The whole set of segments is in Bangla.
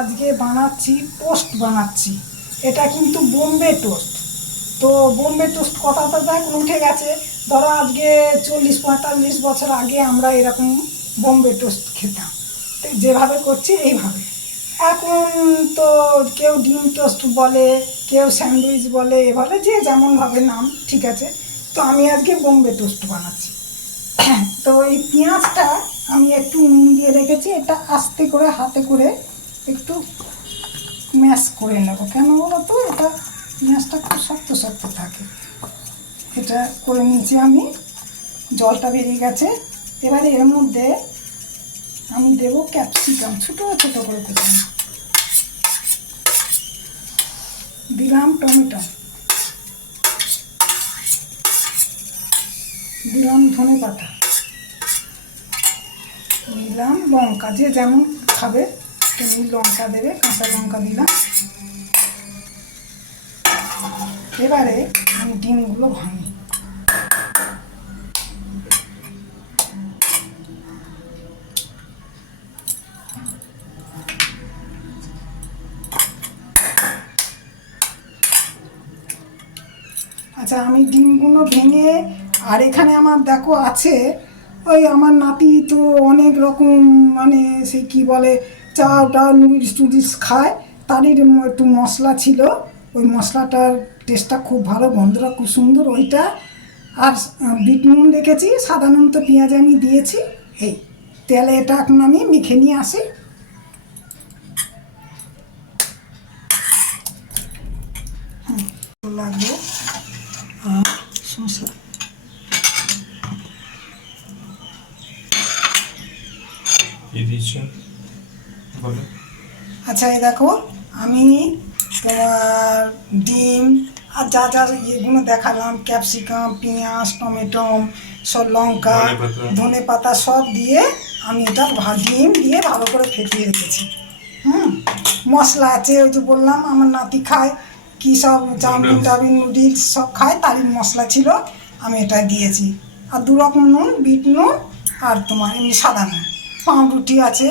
আজকে বানাচ্ছি টোস্ট বানাচ্ছি। এটা কিন্তু বোম্বে টোস্ট। তো বোম্বে টোস্ট কথাটা এখন উঠে গেছে। ধরো আজকে 40-45 বছর আগে আমরা এরকম বোম্বে টোস্ট খেতাম, তো যেভাবে করছি এইভাবে। এখন তো কেউ ডিম টোস্ট বলে, কেউ স্যান্ডউইচ বলে, এ বলে, যে যেমনভাবে নাম, ঠিক আছে। তো আমি আজকে বোম্বে টোস্ট বানাচ্ছি। তো এই পেঁয়াজটা আমি একটু নুন দিয়ে রেখেছি, এটা আস্তে করে হাতে করে একটু ম্যাশ করে নেবো। কেন বলো তো, এটা পেঁয়াজটা খুব শক্ত শক্ত থাকে। এটা করে নিয়েছি আমি, জলটা বেরিয়ে গেছে। এবারে এর মধ্যে আমি দেবো ক্যাপসিকাম, ছোটো ছোটো করে কুচানো দিলাম, টমেটো দিলাম, ধনে পাতা দিলাম, লঙ্কা যে যেমন খাবে তেমনি লঙ্কা দেবে, কাঁচা লঙ্কা দিলাম। এবারে আমি ডিমগুলো ভাঙি। আচ্ছা, আমি ডিমগুলো ভেঙে, আর এখানে আমার দেখো আছে, ওই আমার নাতি তো অনেক রকম, মানে সেই কী বলে, চাউ টাউ নুডলস টুডলস খায়, তারই একটু মশলা ছিল। ওই মশলাটার টেস্টটা খুব ভালো, গন্ধটা খুব সুন্দর ওইটা। আর বিট নুন রেখেছি, সাদা নুন তো পেঁয়াজ আমি দিয়েছি। এই তেলে এটা এখন আমি মেখে নিয়ে আসি। লাগবে আর শসা। আচ্ছা, এই দেখো আমি তোমার ডিম আর যা যা ইয়েগুলো দেখালাম, ক্যাপসিকাম, পেঁয়াজ, টমেটো, সব লঙ্কা, ধনে পাতা সব দিয়ে আমি এটা ডিম দিয়ে ভালো করে ফেটিয়ে রেখেছি। মশলা আছে, ওই যে বললাম আমার নাতি খায়, কী সব চাউমিন টাউমিন নুডলস সব খায়, তারই মশলা ছিল, আমি এটা দিয়েছি। আর 2 রকম নুন, বিট নুন আর তোমার এমনি সাদা নুন। পাউরুটি আছে,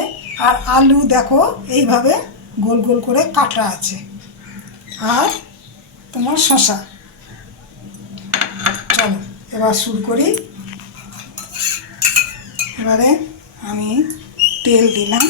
আর আলু দেখো এইভাবে গোল গোল করে কাটা আছে, আর তোমার শসা। চলো এবার শুরু করি। এবারে আমি তেল দিলাম,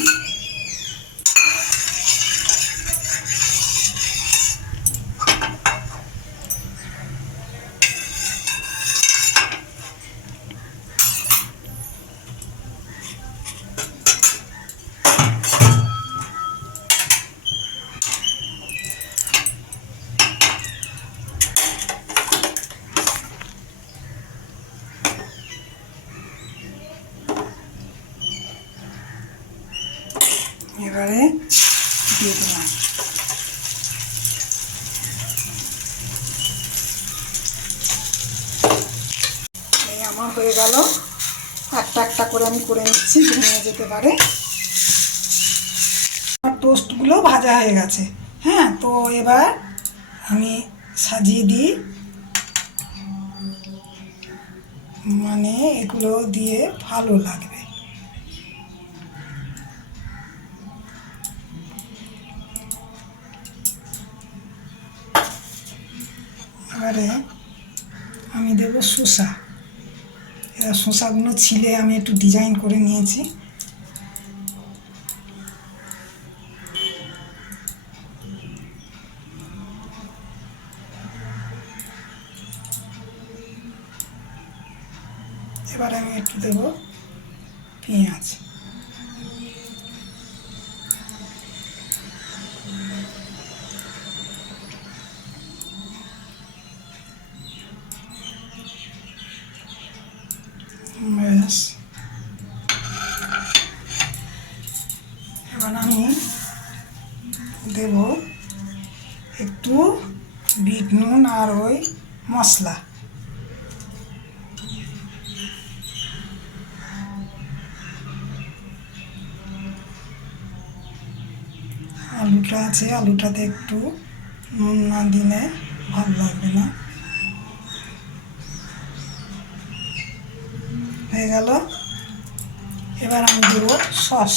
এবারে দিয়ে দিলাম। এই আমার হয়ে গেল, একটা একটা করে আমি করে নিচ্ছি, ভেঙে যেতে পারে। আমার টোস্টগুলো ভাজা হয়ে গেছে। হ্যাঁ, তো এবার আমি সাজিয়ে দিই, মানে এগুলো দিয়ে ভালো লাগবে। এবারে আমি দেবো শসা। এবার শসাগুলো ছিলে আমি একটু ডিজাইন করে নিয়েছি। এবার আমি একটু দেবো পেঁয়াজ। ব্যাস, এবার আমি দেব একটু বিট নুন আর ওই মশলা। আলুটা আছে, আলুটাতে একটু নুন না দিলে ভালো লাগবে না। হয়ে গেল। এবার আমি দেবো সস।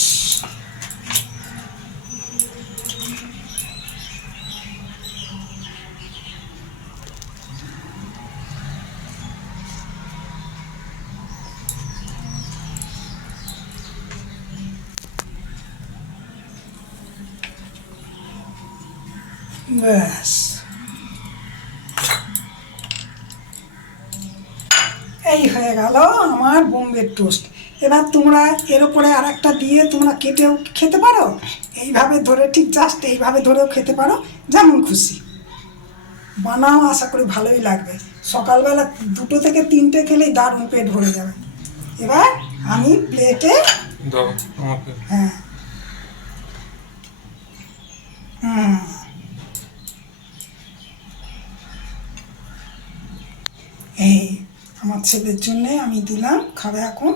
ব্যাস, এই হয়ে গেল আমার বোম্বে টোস্ট। এবার তোমরা এর উপরে আর একটা দিয়ে তোমরা কেটেও খেতে পারো, এইভাবে ধরে ঠিক জাস্ট এইভাবে ধরেও খেতে পারো, যেমন খুশি বানাও, আশা করি ভালোই লাগবে। সকালবেলা 2 থেকে 3টে খেলেই দারুণ পেট ভরে যাবে। এবার আমি প্লেটে, দাও আমাকে। হ্যাঁ, হুম, এই আমার ছেলের জন্যে আমি দিলাম, খাবে এখন।